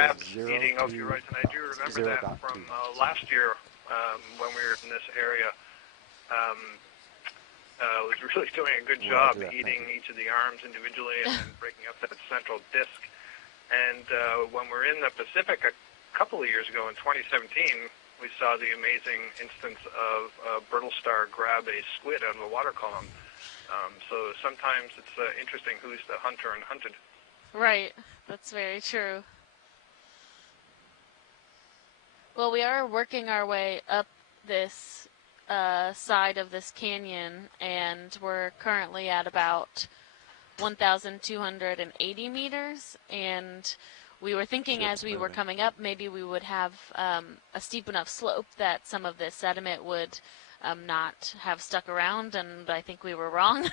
crabs eating ophiurites, and I do remember that from last year when we were in this area. Was really doing a good job eating each of the arms individually and then breaking up that central disc. And when we were in the Pacific a couple of years ago in 2017, we saw the amazing instance of a brittle star grab a squid out of a water column. So sometimes it's interesting who's the hunter and hunted. Right, that's very true. Well, we are working our way up this side of this canyon, and we're currently at about 1,280 meters, and we were thinking as we were coming up, maybe we would have a steep enough slope that some of this sediment would not have stuck around, and I think we were wrong.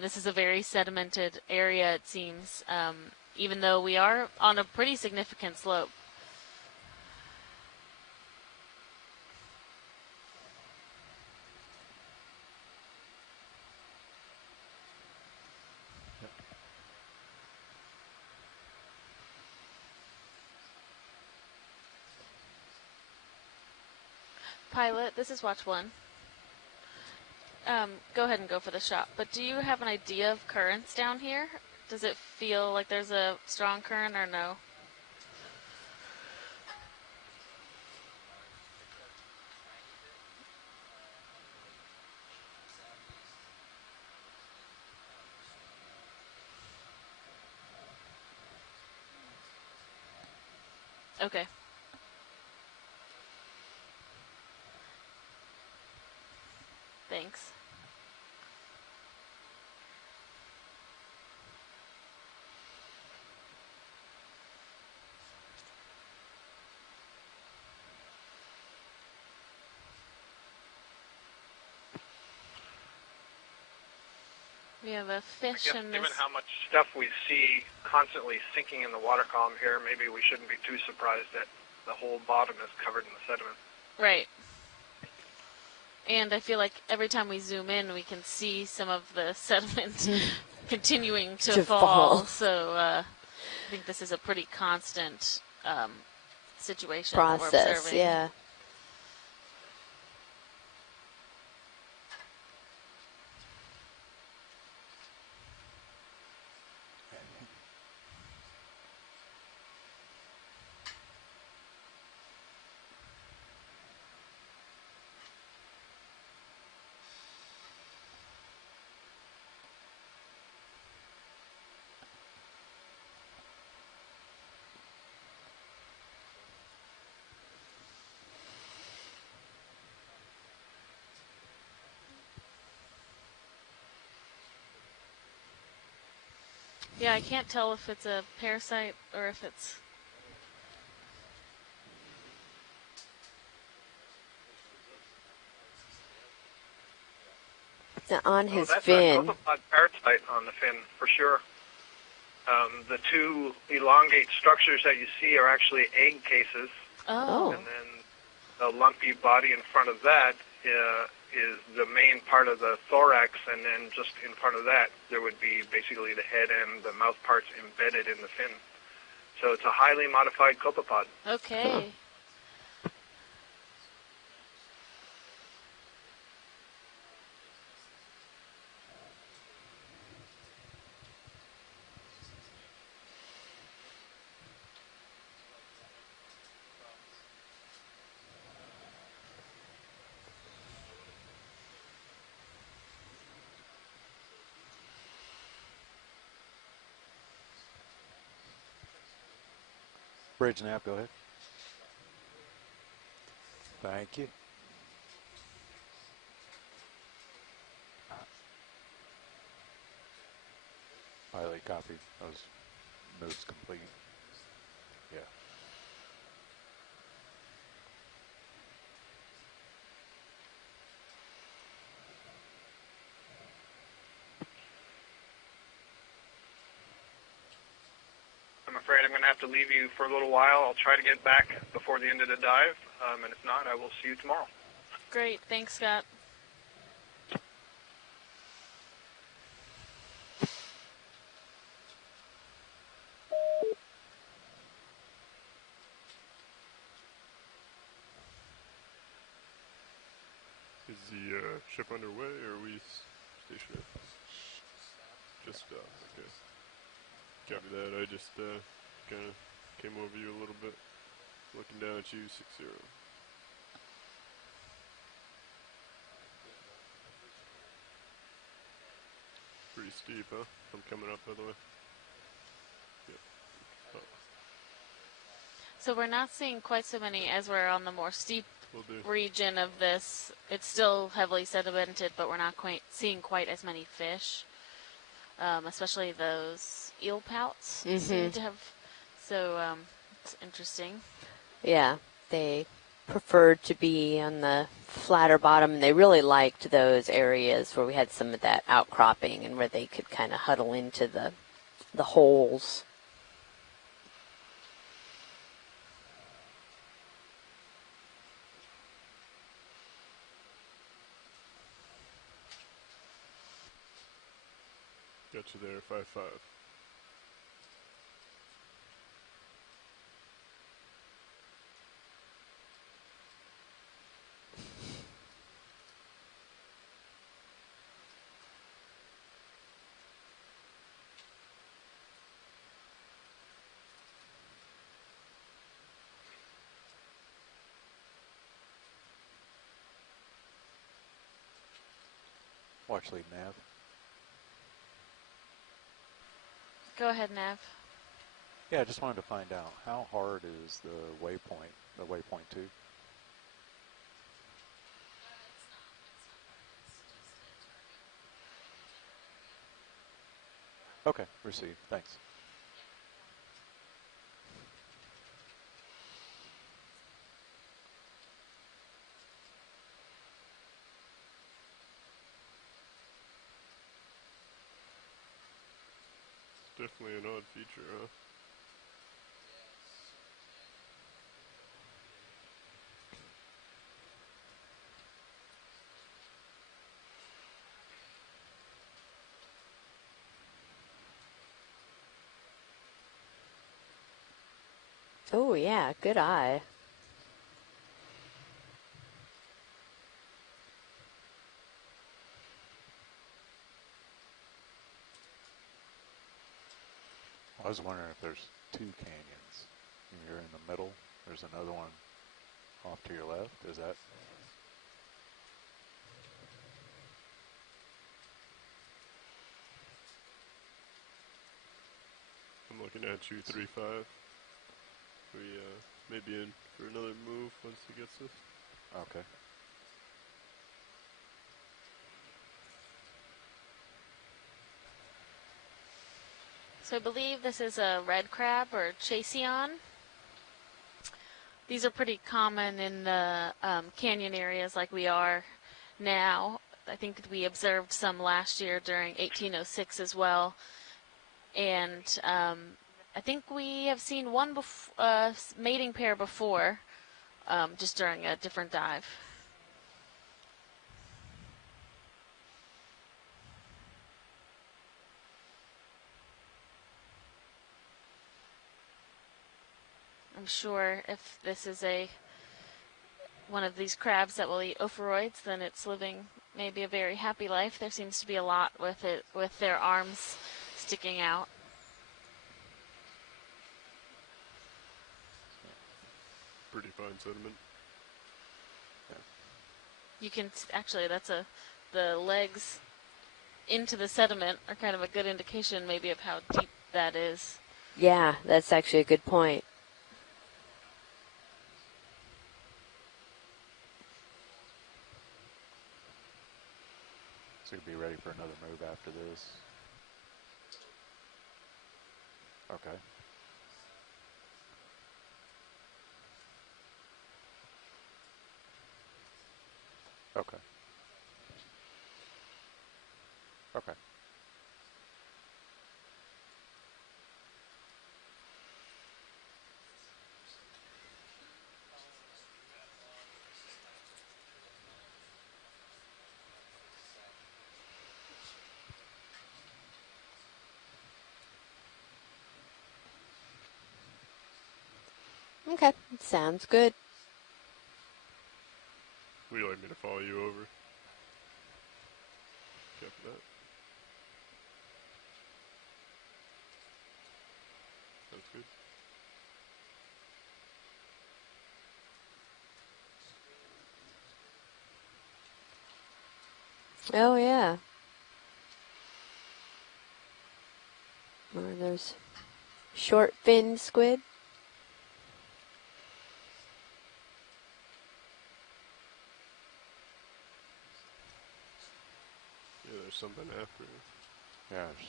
This is a very sedimented area, it seems, even though we are on a pretty significant slope. Pilot, this is Watch 1. Go ahead and go for the shot. But do you have an idea of currents down here? Does it feel like there's a strong current or no? Okay. Thanks. We have a fish in this. Given how much stuff we see constantly sinking in the water column here, maybe we shouldn't be too surprised that the whole bottom is covered in the sediment. Right. And I feel like every time we zoom in, we can see some of the sediment continuing to fall. So I think this is a pretty constant situation that we're observing. Yeah. Yeah, I can't tell if it's a parasite or if it's... on his that's fin. That's a parasite on the fin, for sure. The two elongate structures that you see are actually egg cases. Oh. And then the lumpy body in front of that is the main part of the thorax, and then just in front of that, there would be basically the head and the mouth parts embedded in the fin. So it's a highly modified copepod. Okay. Bridge nav, go ahead. Thank you. Pilot copy. Those notes complete. Yeah. I'm afraid I'm going to have to leave you for a little while. I'll try to get back before the end of the dive, and if not, I will see you tomorrow. Great. Thanks, Scott. ship underway, or are we stationary? Just, okay. Copy that. I just, kind of came over you a little bit. Looking down at you, 6-0. Pretty steep, huh? I'm coming up, by the way. Yep. Oh. So we're not seeing quite so many as we're on the more steep Will do. region of this. It's still heavily sedimented, but we're not quite seeing quite as many fish, especially those eel pouts seem to have. So it's interesting. Yeah, they preferred to be on the flatter bottom. They really liked those areas where we had some of that outcropping and where they could kind of huddle into the holes. Got you there, 5-5. Watch lead nav. Go ahead, Nav. Yeah, I just wanted to find out how hard is the waypoint 2? Okay, received. Thanks. Definitely an odd feature, huh? Oh, yeah, good eye. I was wondering if there's two canyons. You're in the middle. There's another one off to your left. Is that? I'm looking at 2-3-5. We, may be in for another move once he gets us. Okay. So I believe this is a red crab or chaseon. These are pretty common in the canyon areas like we are now. I think we observed some last year during 1806 as well. And I think we have seen one mating pair before, just during a different dive. I'm sure if this is one of these crabs that will eat ophiroids, then it's living maybe a very happy life. There seems to be a lot with it, with their arms sticking out. Pretty fine sediment. Yeah. You can actually, the legs into the sediment are kind of a good indication maybe of how deep that is. Yeah, that's actually a good point. So you'll be ready for another move after this. Okay. Okay. Okay. Okay, sounds good. Would you like me to follow you over? Copy that. Sounds good. Oh, yeah. One of those short-finned squid. Yeah, there's something after. Yeah, there's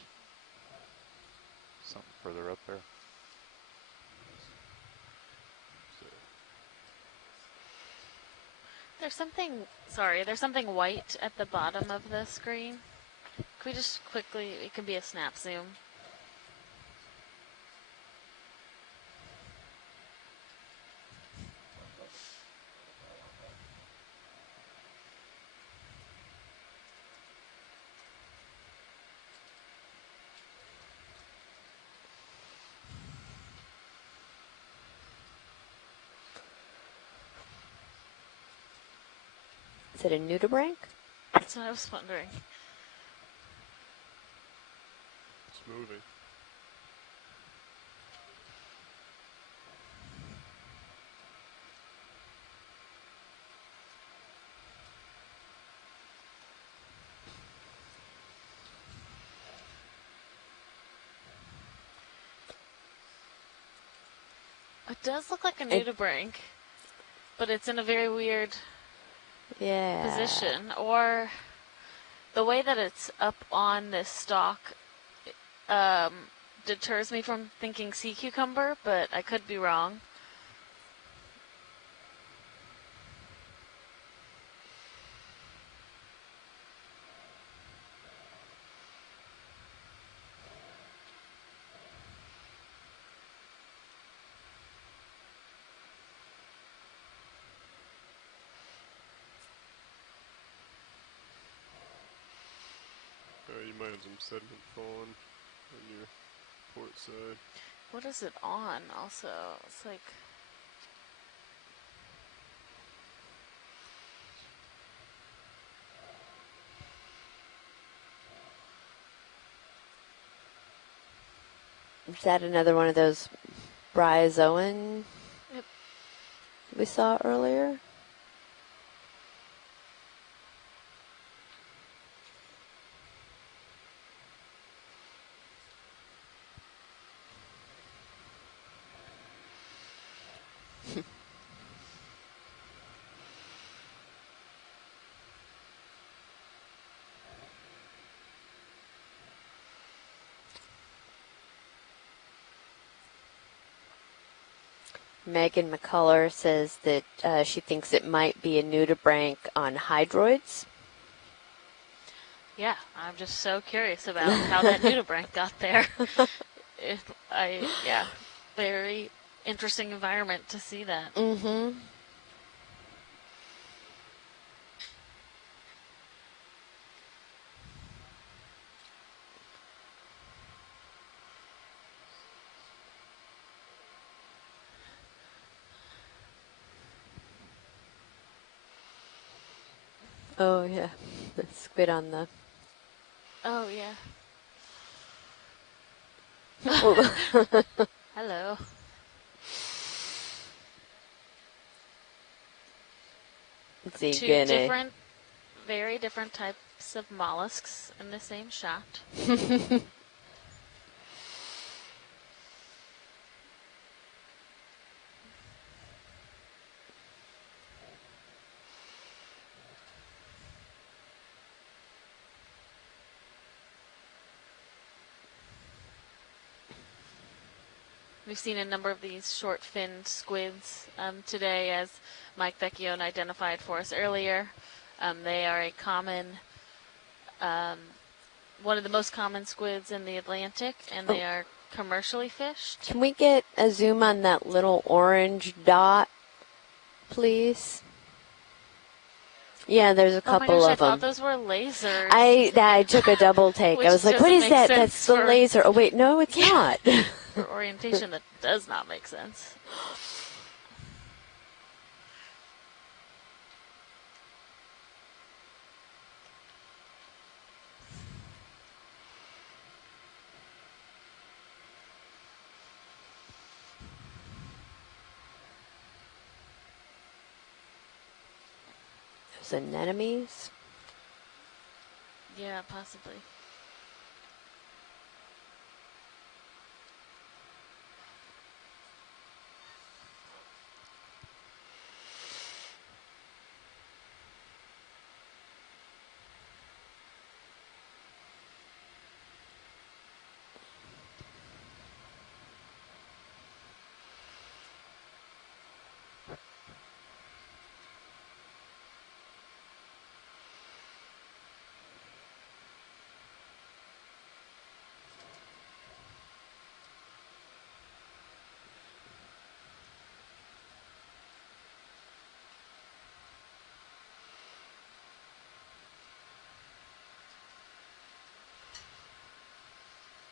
something further up there. So, there's something white at the bottom of the screen. Can we just quickly, it can be a snap zoom. Is it a nudibranch? That's what I was wondering. it's moving. It does look like a nudibranch, but it's in a very weird position. Or the way that it's up on this stalk deters me from thinking sea cucumber, but I could be wrong. You might have some sediment falling on your port side. What is it on also? It's like... Is that another one of those bryozoan we saw earlier? Megan McCullough says that she thinks it might be a nudibranch on hydroids. Yeah, I'm just so curious about how that nudibranch got there. Very interesting environment to see that. Mm-hmm. Oh, yeah. The squid on the... Oh, yeah. Hello. Two very different types of mollusks in the same shot. We've seen a number of these short-finned squids today, as Mike Vecchione identified for us earlier. They are a common, one of the most common squids in the Atlantic, and they are commercially fished. Can we get a zoom on that little orange dot, please? Yeah, there's a couple of them. I thought those were lasers. I took a double take. I was like, what is that? That's the laser. Oh, wait, no, it's not. For orientation, that does not make sense. Those anemones. Yeah, possibly.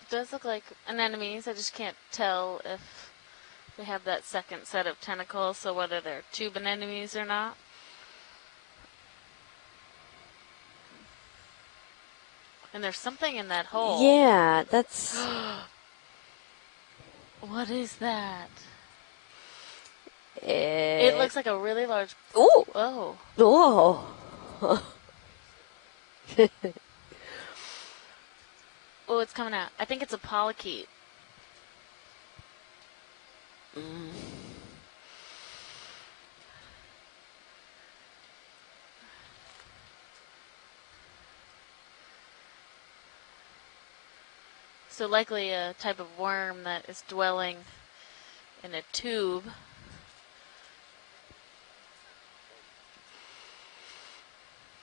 It does look like anemones. I just can't tell if they have that second set of tentacles, so whether they're tube anemones or not. And there's something in that hole. Yeah, that's... What is that? It looks like a really large... Ooh! Oh. Oh! Oh, it's coming out. I think it's a polychaete. So likely a type of worm that is dwelling in a tube.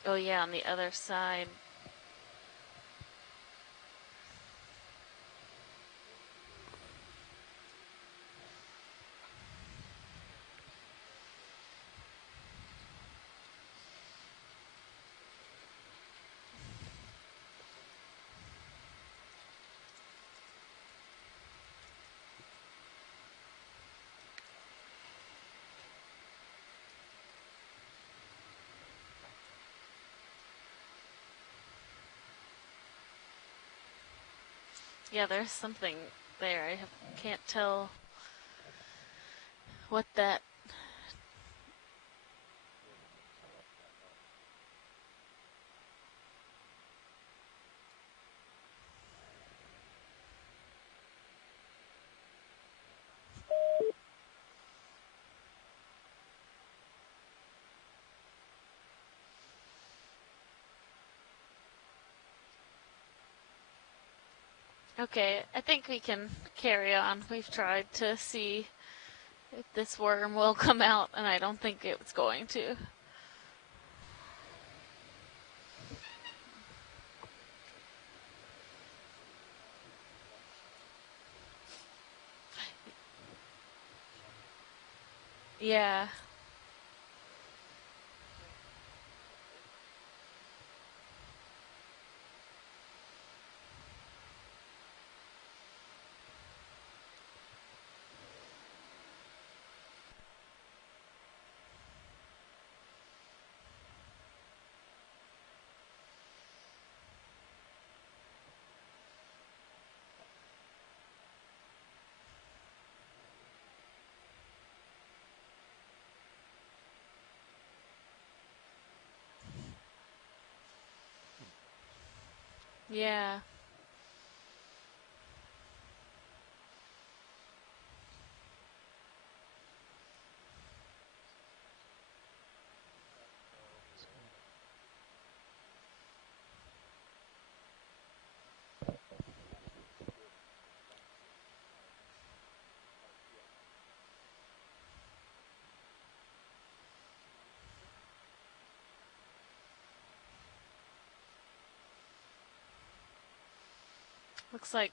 Oh yeah, on the other side. Yeah, there's something there. Can't tell what that... Okay, I think we can carry on. We've tried to see if this worm will come out, and I don't think it's going to. Yeah. Yeah. Looks like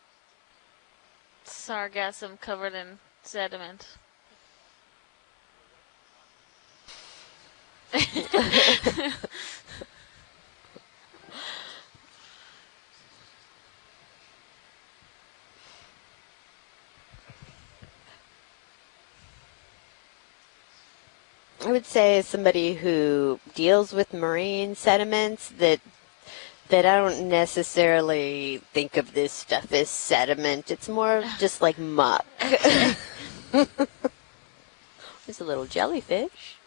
sargassum covered in sediment. I would say as somebody who deals with marine sediments that I don't necessarily think of this stuff as sediment. It's more just like muck. There's a little jellyfish.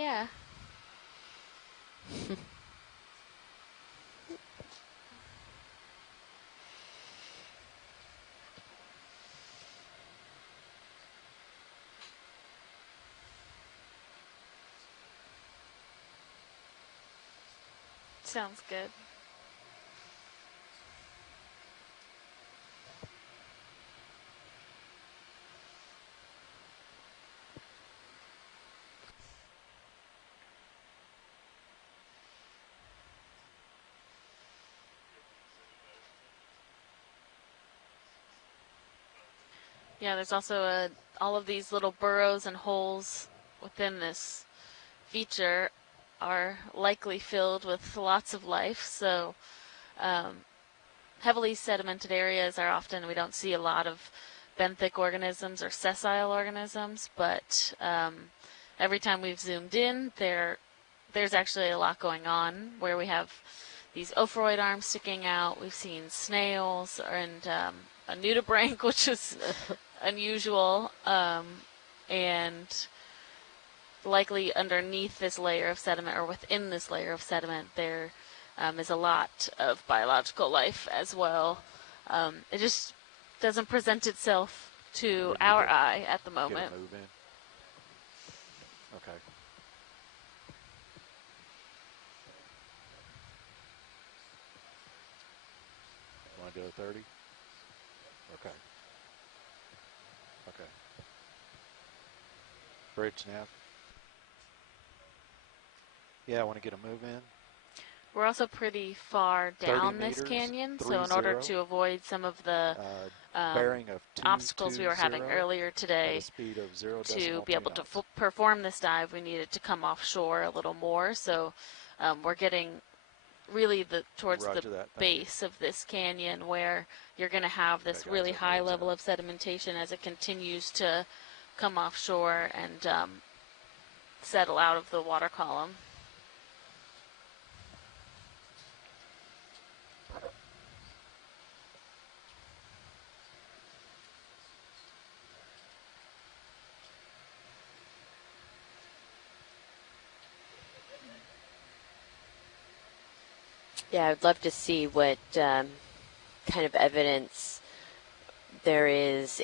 yeah. Sounds good. Yeah, there's also all of these little burrows and holes within this feature are likely filled with lots of life. So heavily sedimented areas are often, we don't see a lot of benthic organisms or sessile organisms, but every time we've zoomed in, there's actually a lot going on where we have these ophroid arms sticking out. We've seen snails and a nudibranch, which is unusual, and likely underneath this layer of sediment or within this layer of sediment there is a lot of biological life as well. It just doesn't present itself to our eye at the moment. Get a move in. Okay. Want to go 30? Okay. Okay. Bridge nav. Yeah, I want to get a move in. We're also pretty far down this meters, canyon, so in order to avoid some of the bearing of obstacles we were having earlier today, speed of 0 to be able to perform this dive, we needed to come offshore a little more. So we're getting really towards the base of this canyon where you're going to have this really high level of sedimentation as it continues to come offshore and settle out of the water column. Yeah, I'd love to see what kind of evidence there is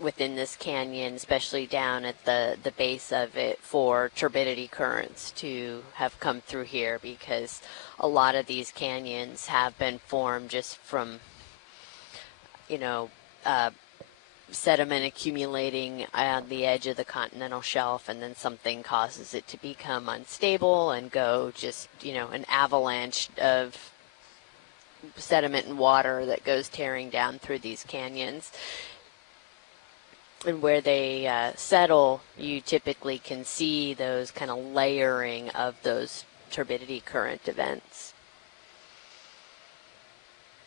within this canyon, especially down at the base of it, for turbidity currents to have come through here, because a lot of these canyons have been formed just from, sediment accumulating on the edge of the continental shelf, and then something causes it to become unstable and go just, an avalanche of sediment and water that goes tearing down through these canyons. And where they settle, you typically can see those kind of layering of those turbidity current events.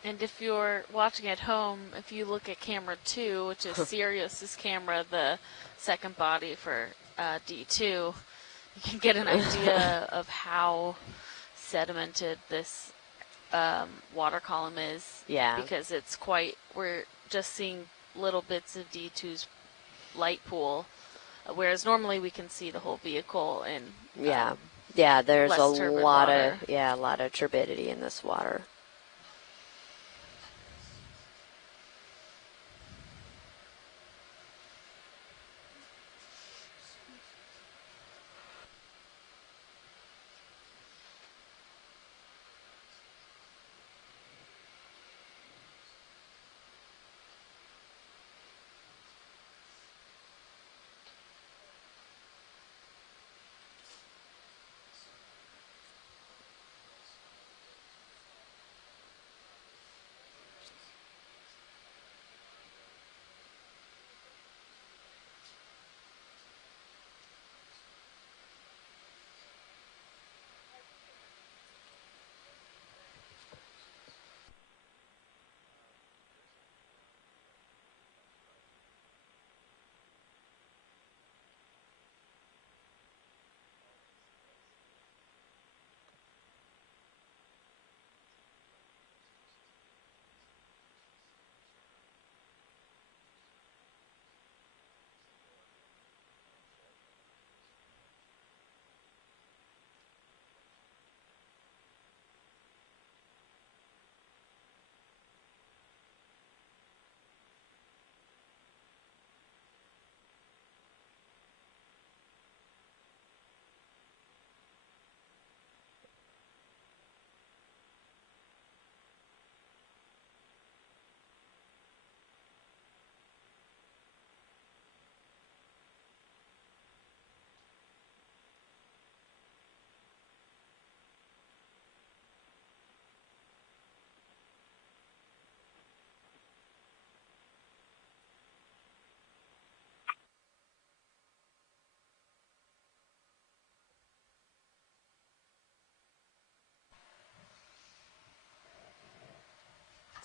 And if you're watching at home, if you look at camera 2, which is Sirius's camera, the second body for D2, you can get an idea of how sedimented this water column is. Yeah. Because we're just seeing little bits of D2's light pool, whereas normally we can see the whole vehicle in there's a lot water. a lot of turbidity in this water.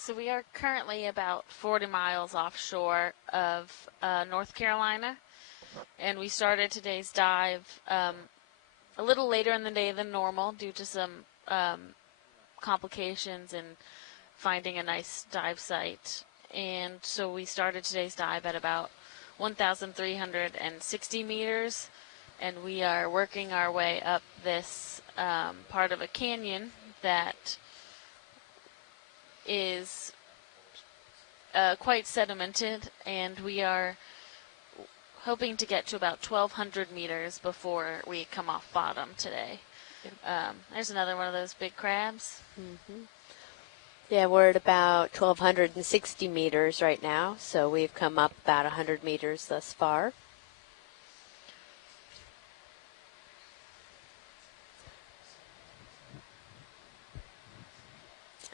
So we are currently about 40 miles offshore of North Carolina, and we started today's dive a little later in the day than normal due to some complications in finding a nice dive site. And so we started today's dive at about 1,360 meters, and we are working our way up this part of a canyon that is quite sedimented, and we are hoping to get to about 1,200 meters before we come off bottom today. Yep. There's another one of those big crabs. Mm-hmm. Yeah, we're at about 1,260 meters right now, so we've come up about 100 meters thus far.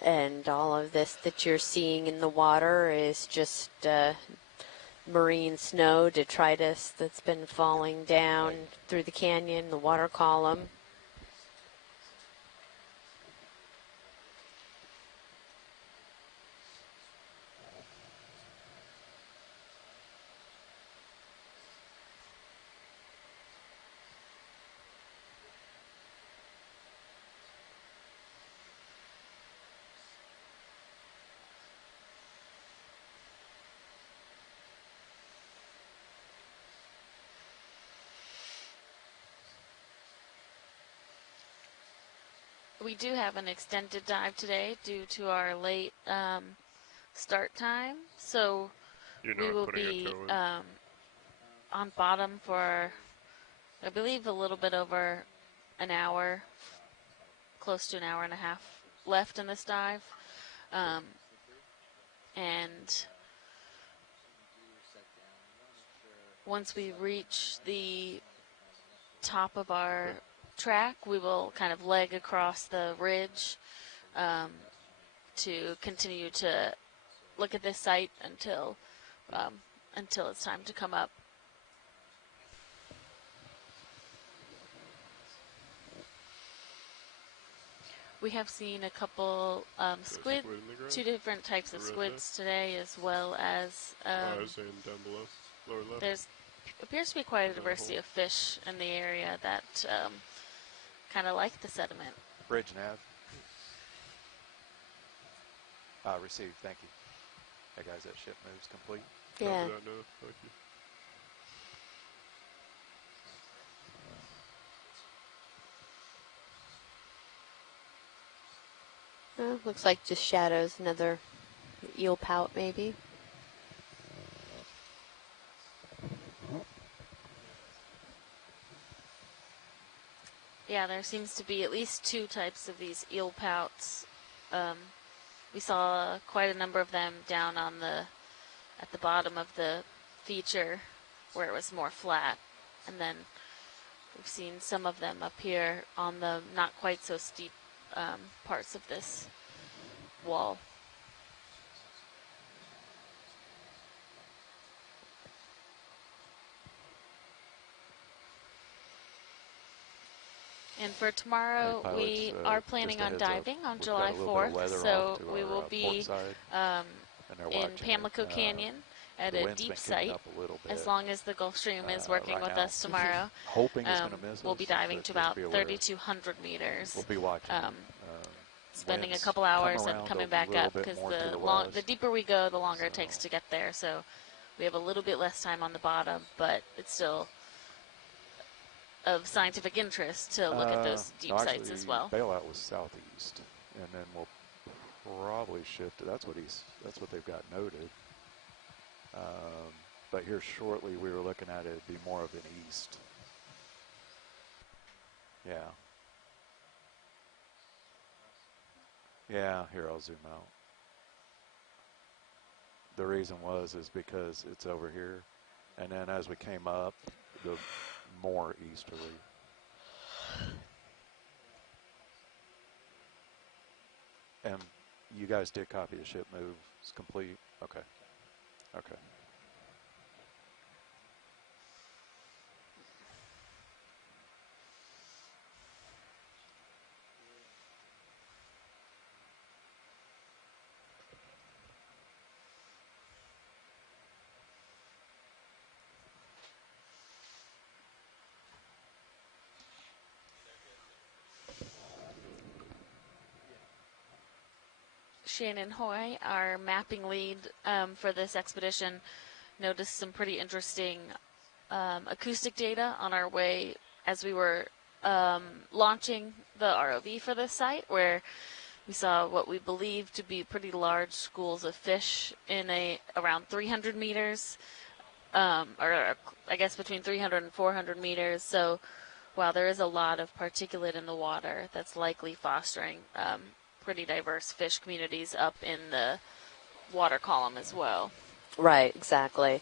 And all of this that you're seeing in the water is just marine snow, detritus that's been falling down through the canyon, the water column. We do have an extended dive today due to our late start time, so You're we not will putting be a toe in. on bottom for, I believe, a little bit over an hour, close to an hour and a half left in this dive. And once we reach the top of our track, we will kind of leg across the ridge to continue to look at this site until it's time to come up. We have seen a couple squid, Squid in the ground? two different types of Right squids today, as well as I was saying down below, lower left. there's appears to be quite a Is that a diversity hole? of fish in the area that kind of like the sediment. Bridge nav. Received, thank you. Hey guys, that ship moves complete. Yeah. Copy that now, thank you. Looks like just shadows, another eel pout maybe. Yeah, there seems to be at least two types of these eel pouts. We saw quite a number of them down on at the bottom of the feature where it was more flat. And then we've seen some of them up here on the not quite so steep parts of this wall. And for tomorrow, Hey, we pilots, are planning just a on heads up. diving on We've July got a little bit of 4th, weather so off to we our, will port be side, and they're in watching it. Pamlico Canyon at The a wind's deep been kicking site. up a little bit. As long as the Gulf Stream is working right with now. us tomorrow, Hoping it's going to miss we'll us, be diving but to just about be aware. 3,200 meters. We'll be watching. Spending a winds couple come hours and around coming a back little up bit because more to the the west. deeper we go, the longer it So- takes to get there. So we have a little bit less time on the bottom, but it's still of scientific interest to look at those deep no, sites actually, as well. Bailout was southeast, and then we'll probably shift. That's what they've got noted. But here shortly, we were looking at it'd be more of an east. Yeah. Yeah. Here, I'll zoom out. The reason is because it's over here, and then as we came up, the more easterly. And you guys did copy the ship move. It's complete. Okay. Okay. Shannon Hoy, our mapping lead for this expedition, noticed some pretty interesting acoustic data on our way as we were launching the ROV for this site, where we saw what we believe to be pretty large schools of fish in around 300 meters, or I guess between 300 and 400 meters. So while there is a lot of particulate in the water, that's likely fostering pretty diverse fish communities up in the water column as well. Right, exactly.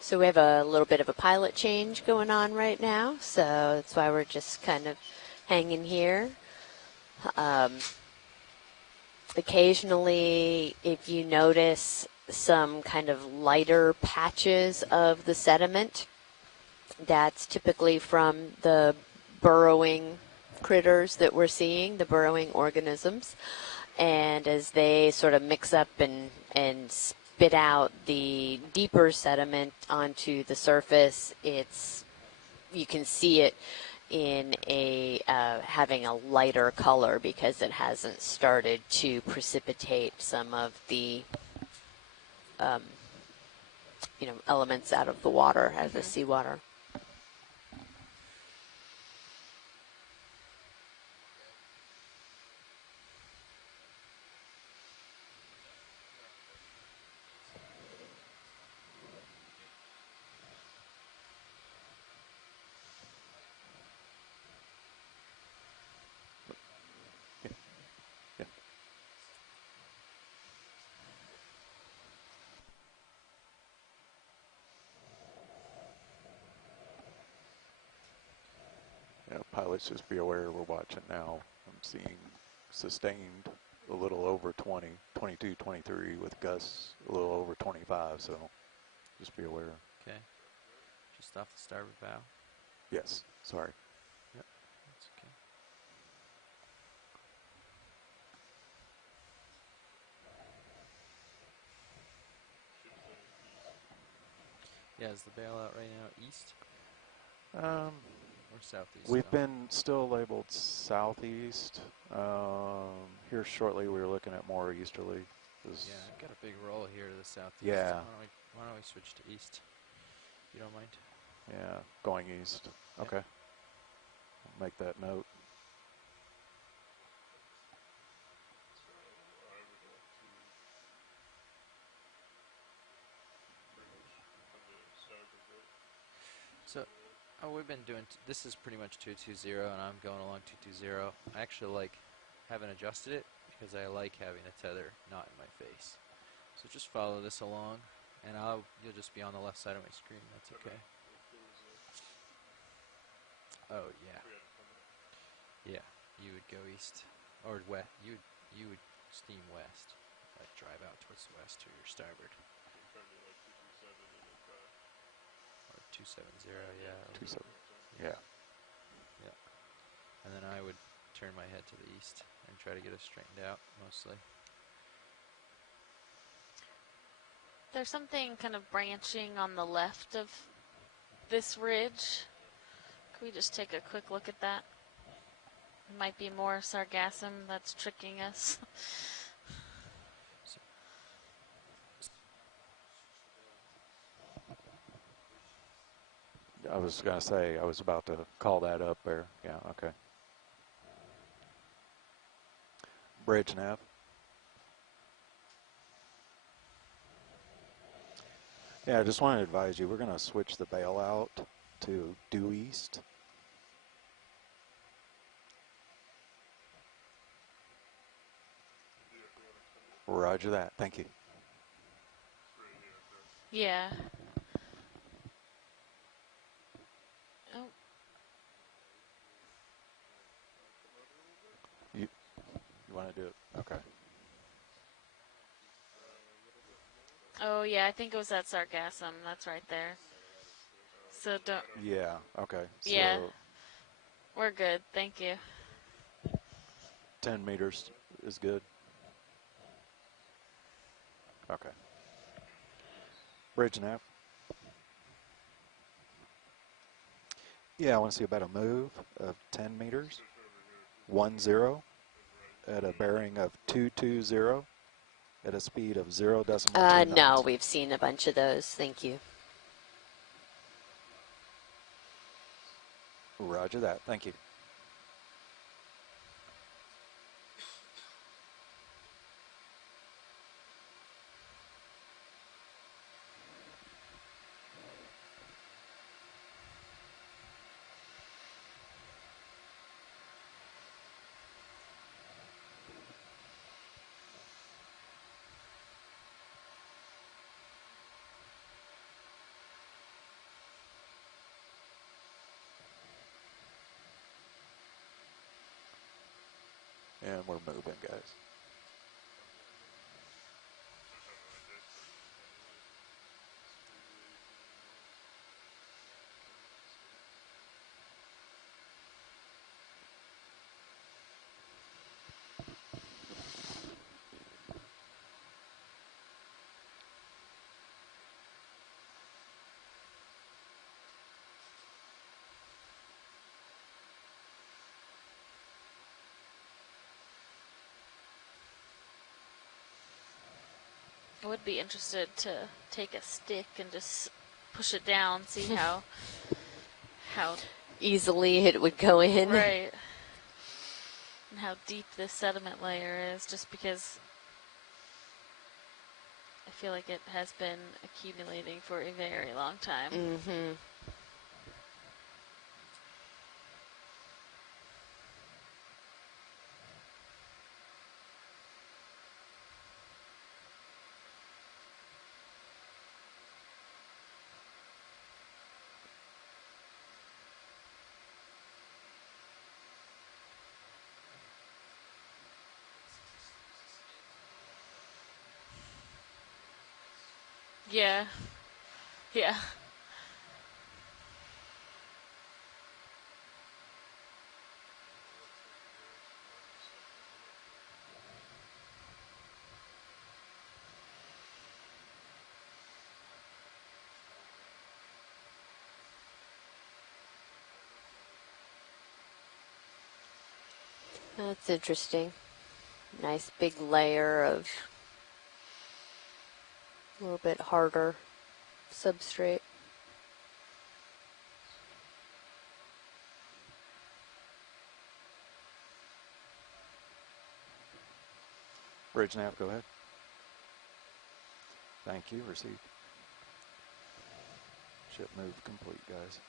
So we have a little bit of a pilot change going on right now, so that's why we're just kind of hanging here. Occasionally, if you notice some kind of lighter patches of the sediment, that's typically from the burrowing critters that we're seeing, the burrowing organisms. And as they sort of mix up and spit out the deeper sediment onto the surface, you can see it in having a lighter color because it hasn't started to precipitate some of the elements out of the water, out of the seawater. Pilots, just be aware we're watching now. I'm seeing sustained a little over 20, 22, 23 with gusts a little over 25, so just be aware. Okay. Just off the starboard bow? Yes, sorry. Yep, that's okay. Yeah, is the bailout right now east? Or southeast? We've been still labeled southeast. Here shortly we were looking at more easterly. Yeah, I've got a big roll here to the southeast. Yeah. Why don't we switch to east? You don't mind? Yeah, going east. Yep. Okay. I'll make that note. So, we've been doing, this is pretty much 220 and I'm going along 220. I actually haven't adjusted it because I like having the tether not in my face. So just follow this along and you'll just be on the left side of my screen, that's okay. Oh yeah. Yeah, you would go east, or west, you would steam west, like drive out towards the west to your starboard. 270, yeah. 27. Yeah. Yeah. And then I would turn my head to the east and try to get us straightened out, mostly. There's something kind of branching on the left of this ridge. Can we just take a quick look at that? It might be more sargassum that's tricking us. I was going to say, I was about to call that up there. Yeah, okay. Bridge nav. Yeah, I just want to advise you, we're going to switch the bailout to due east. Roger that. Thank you. Yeah. Oh. You want to do it? Okay. Oh yeah, I think it was that sargassum. That's right there. So don't. Yeah, okay. Yeah. So We're good. Thank you. 10 meters is good. Okay. Bridge nav. Yeah, I want to see about a move of 10 meters, 10, at a bearing of 220, at a speed of 0.2 No, knots. we've seen a bunch of those. Thank you. Roger that. Thank you. And we're moving, guys. I would be interested to take a stick and just push it down, see how Easily it would go in. right, and how deep this sediment layer is, just because I feel like it has been accumulating for a very long time. Mm-hmm. Yeah, yeah. That's interesting. Nice big layer of a little bit harder substrate. Bridge nav, go ahead. Thank you. Received. Ship move complete, guys.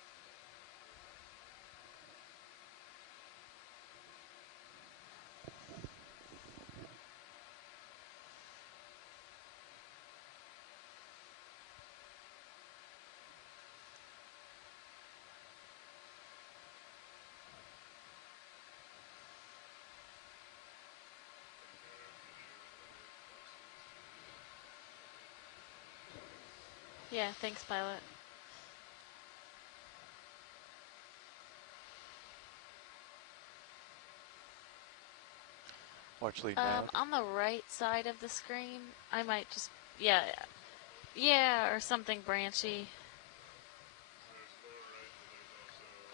Yeah, thanks, pilot. Watch lead nav. On the right side of the screen, I might just, yeah, or something branchy.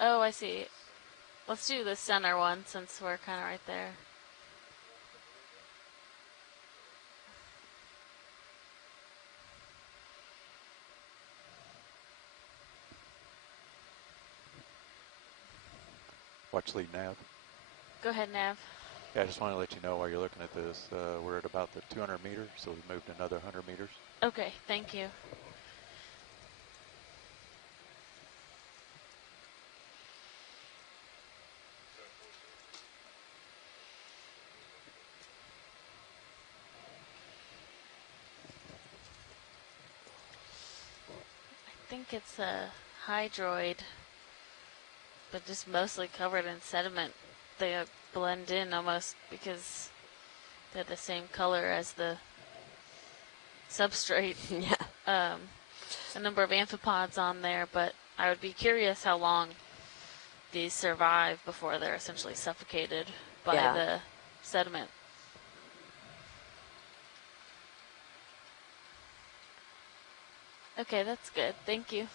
Oh, I see. Let's do the center one since we're kind of right there. Watch lead nav. Go ahead, Nav. Yeah, I just want to let you know while you're looking at this, we're at about the 200 meters, so we moved another 100 meters. Okay, thank you. I think it's a hydroid, but just mostly covered in sediment. They blend in almost because they're the same color as the substrate. Yeah. A number of amphipods on there, but I would be curious how long these survive before they're essentially suffocated by Yeah. the sediment. Okay, that's good. Thank you.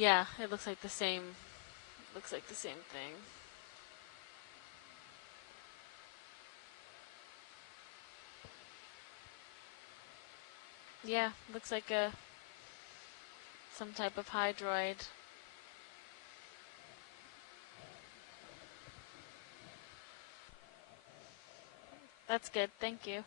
Yeah, it looks like the same. Looks like the same thing. Yeah, looks like some type of hydroid. That's good, thank you.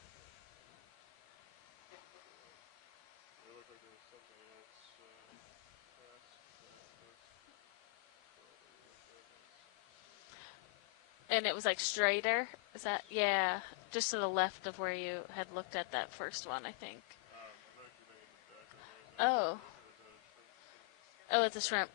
And it was like straighter? Is that, yeah, just to the left of where you had looked at that first one, I think. Oh. Oh, it's a shrimp.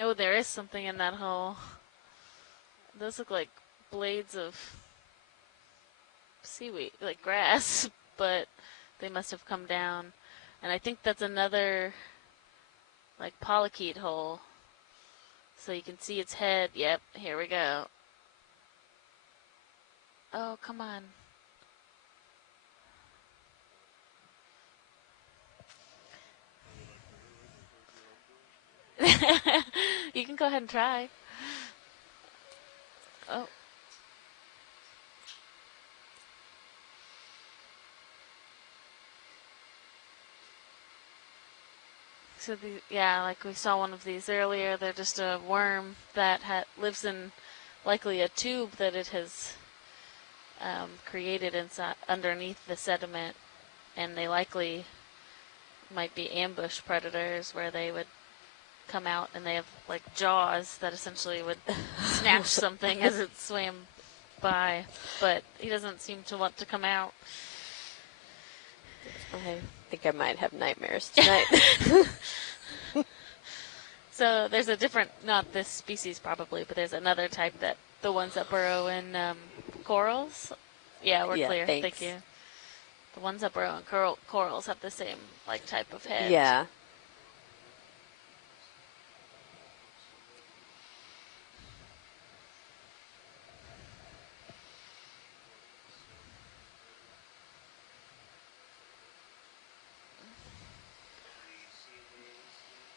Oh, there is something in that hole. Those look like blades of seaweed, like grass, but they must have come down. And I think that's another, like, polychaete hole. So you can see its head. Yep, here we go. Oh, come on. You can go ahead and try. Oh. So yeah, like we saw one of these earlier. They're just a worm that lives in likely a tube that it has created inside underneath the sediment, and they likely might be ambush predators where they would come out and they have like jaws that essentially would snatch something as it swam by, but he doesn't seem to want to come out. I think I might have nightmares tonight. So there's a different, not this species probably, but there's another type that the ones that burrow in corals. Yeah, we're clear. Thanks. Thank you. The ones that burrow in corals have the same like type of head. Yeah.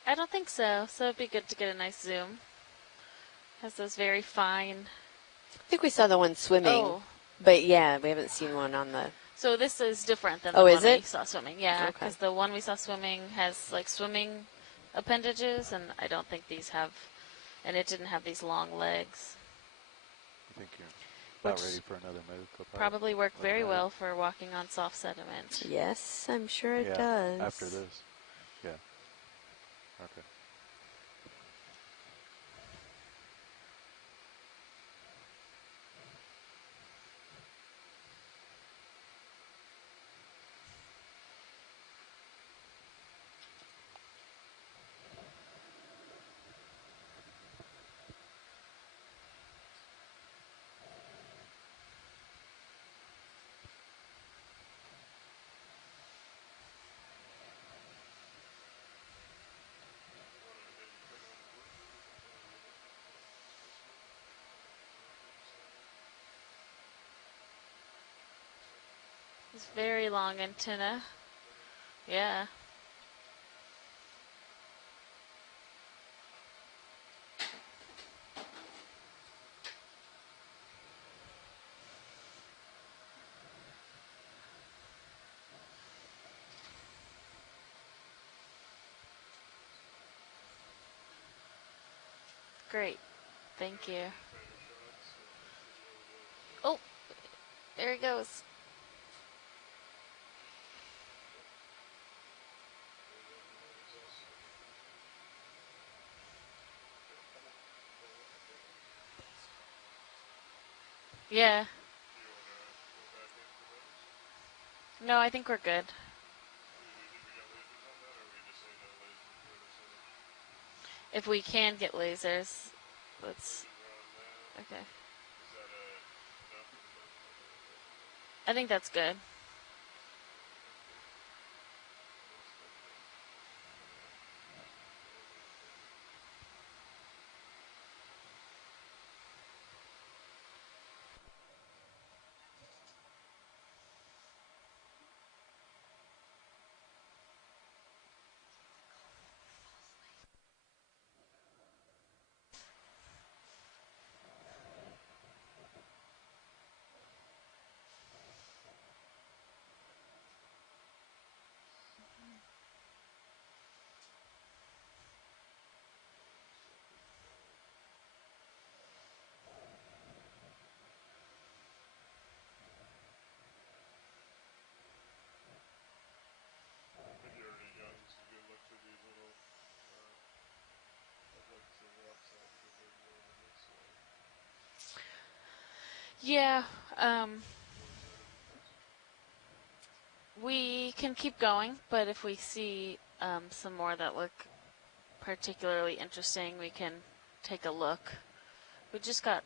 I don't think so. So it'd be good to get a nice zoom. Has those very fine. I think we saw the one swimming. Oh. But yeah, we haven't seen one on the... So this is different than Oh, the is one it? we saw swimming. Yeah, because the one we saw swimming has like swimming appendages, and I don't think these have, and it didn't have these long legs. I think you're about ready for another move. Probably work very well for walking on soft sediment. Yes, I'm sure it does. After this. Yeah. Okay. It's very long antenna. Yeah. Great. Thank you. Oh, there he goes. Yeah. No, I think we're good. If we can get lasers, let's. Okay. I think that's good. Yeah, we can keep going, but if we see some more that look particularly interesting, we can take a look. We just got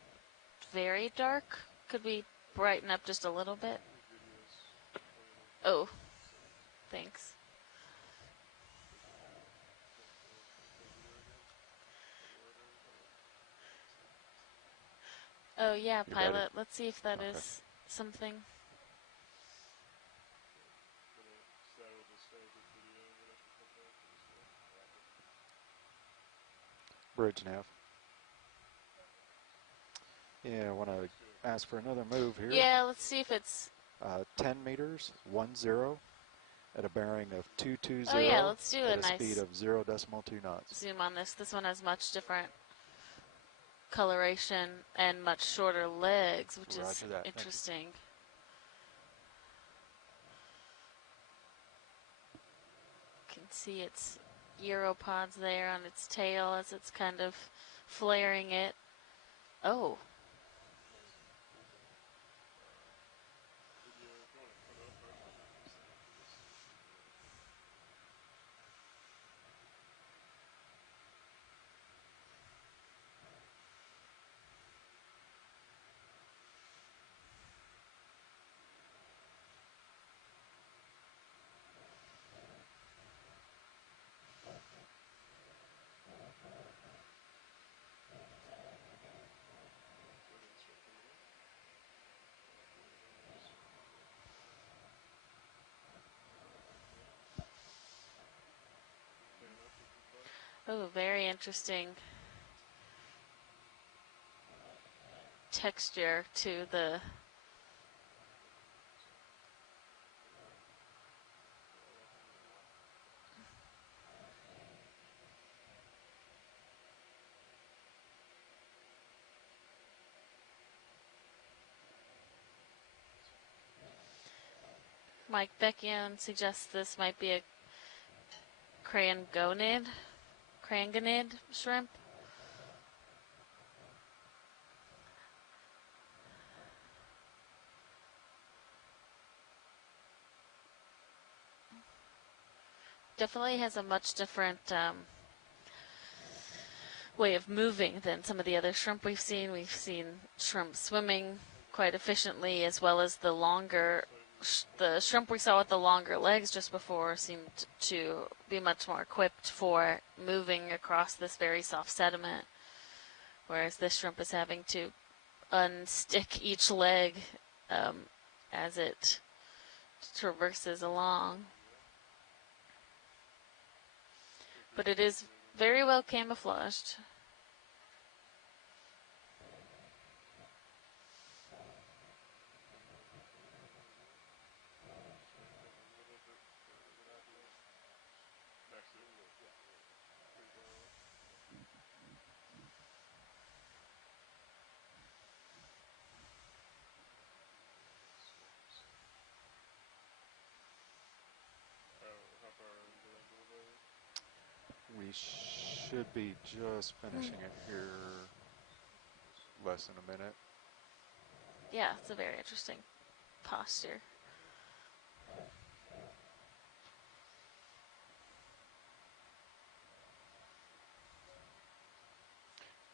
very dark. Could we brighten up just a little bit? Oh, thanks. Oh yeah, You pilot. ready? Let's see if that Okay. is something. Bridge nav. Yeah, I want to ask for another move here. Yeah, let's see if it's. 10 meters, 10, at a bearing of 220. Oh yeah, let's do at a a speed nice of 0.2 knots. zoom on this. This one has much different coloration and much shorter legs, which is Roger that. Thank you. interesting. You can see its gyropods there on its tail as it's kind of flaring it. Oh. Oh, very interesting texture to the. Mike Beckian suggests this might be a crangonid shrimp. Definitely has a much different way of moving than some of the other shrimp we've seen. We've seen shrimp swimming quite efficiently, as well as the longer. The shrimp we saw with the longer legs just before seemed to be much more equipped for moving across this very soft sediment, whereas this shrimp is having to unstick each leg as it traverses along. But it is very well camouflaged. We should be just finishing it here less than a minute. Yeah, it's a very interesting posture.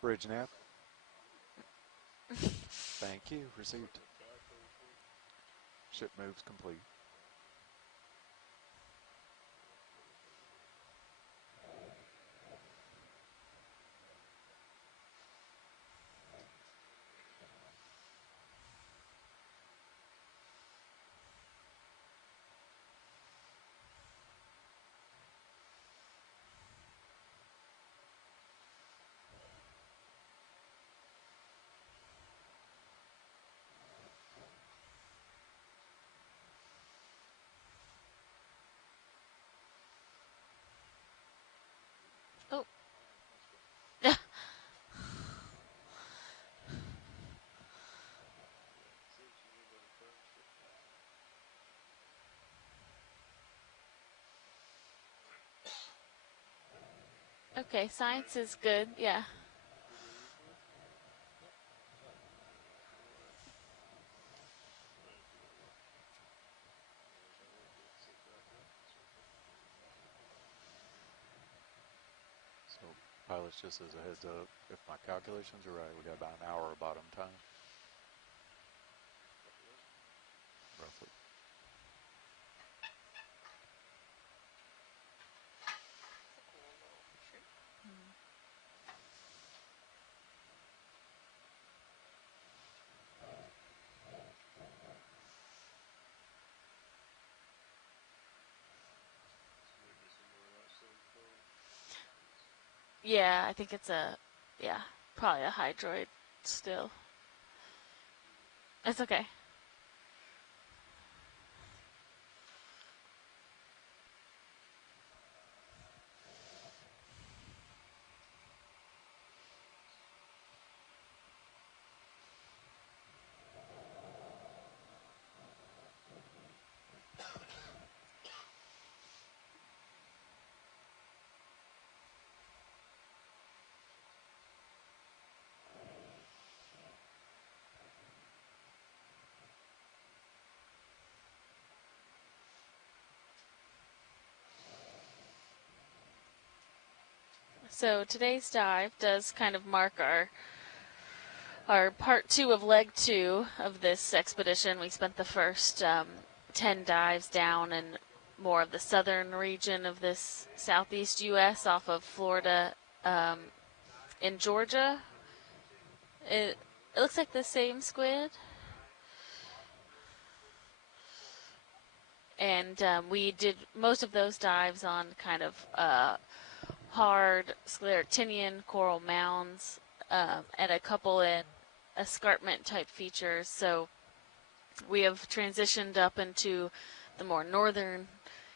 Bridge nav. Thank you. Received. Ship moves complete. Oh. Okay, science is good, yeah. So pilots, just as a heads up, if my calculations are right, we got about an hour of bottom time. Roughly. Yeah, I think it's probably a hydroid still. It's okay. So today's dive does kind of mark our part 2 of leg 2 of this expedition. We spent the first 10 dives down in more of the southern region of this southeast U.S. off of Florida in Georgia. It looks like the same squid. And we did most of those dives on kind of hard scleractinian coral mounds and a couple in escarpment type features. So we have transitioned up into the more northern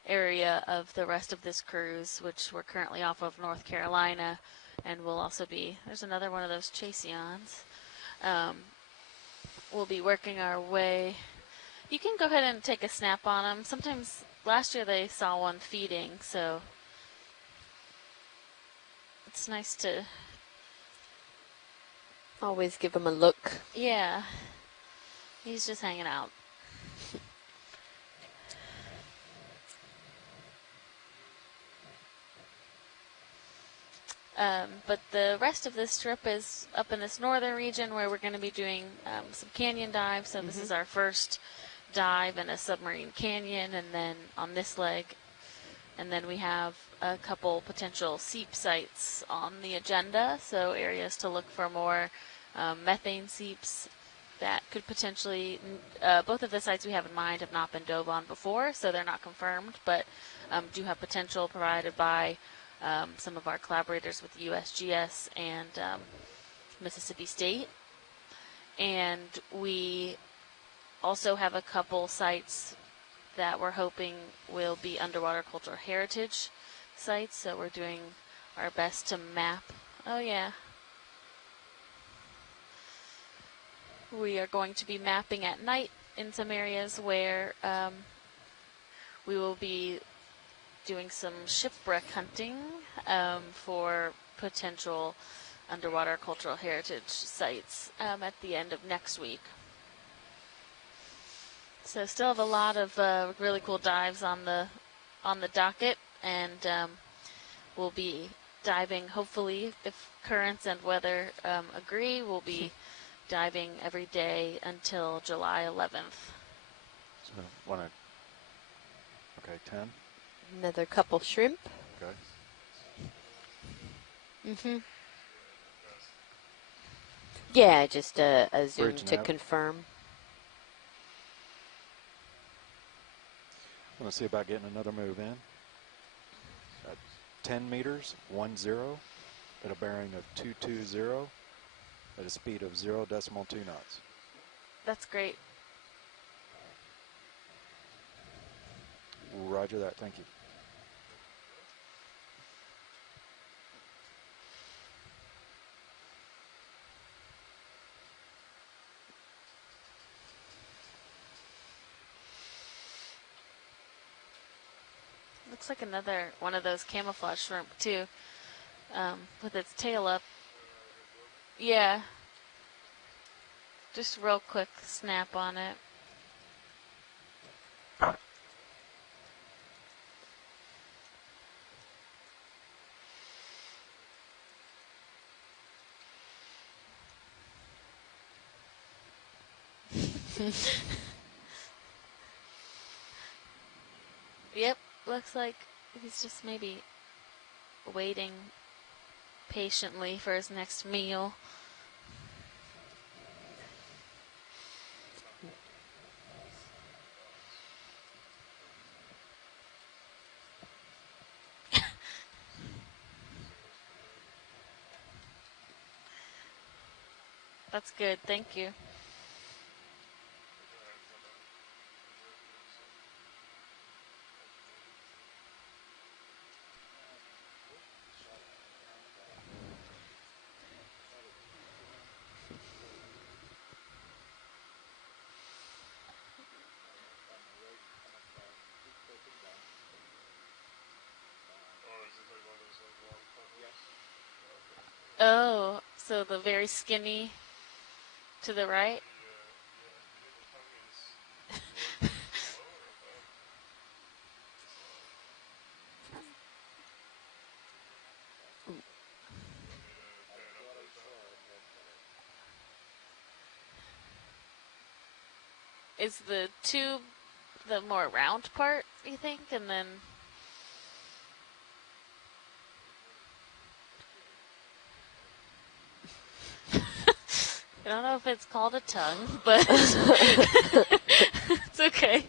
area of the rest of this cruise, which we're currently off of North Carolina, and we'll also be, there's another one of those Chaseons. We'll be working our way. You can go ahead and take a snap on them. Sometimes last year they saw one feeding, so it's nice to Always give them a look. yeah. He's just hanging out. But the rest of this trip is up in this northern region where we're going to be doing some canyon dives. So this is our first dive in a submarine canyon, and then on this leg. And then we have a couple potential seep sites on the agenda, so areas to look for more methane seeps that could potentially, both of the sites we have in mind have not been dove on before, so they're not confirmed, but do have potential provided by some of our collaborators with the USGS and Mississippi State. And we also have a couple sites that we're hoping will be underwater cultural heritage sites, so we're doing our best to map. Oh yeah. We are going to be mapping at night in some areas where we will be doing some shipwreck hunting for potential underwater cultural heritage sites at the end of next week. So still have a lot of really cool dives on the docket, and we'll be diving, hopefully, if currents and weather agree, we'll be diving every day until July 11th. So, okay, 10. Another couple shrimp. Okay. Yeah, just a zoom Bridge to nav. confirm. I'm going to see about getting another move in. At 10 meters, 10, at a bearing of 220, at a speed of 0.2 knots. That's great. Roger that, thank you. Looks like another one of those camouflage shrimp too, with its tail up. Yeah. Just real quick snap on it. Yep, looks like he's just maybe waiting patiently for his next meal. That's good, thank you. Oh, so the very skinny to the right? Is the tube the more round part, you think? And then... I don't know if it's called a tongue, but it's okay.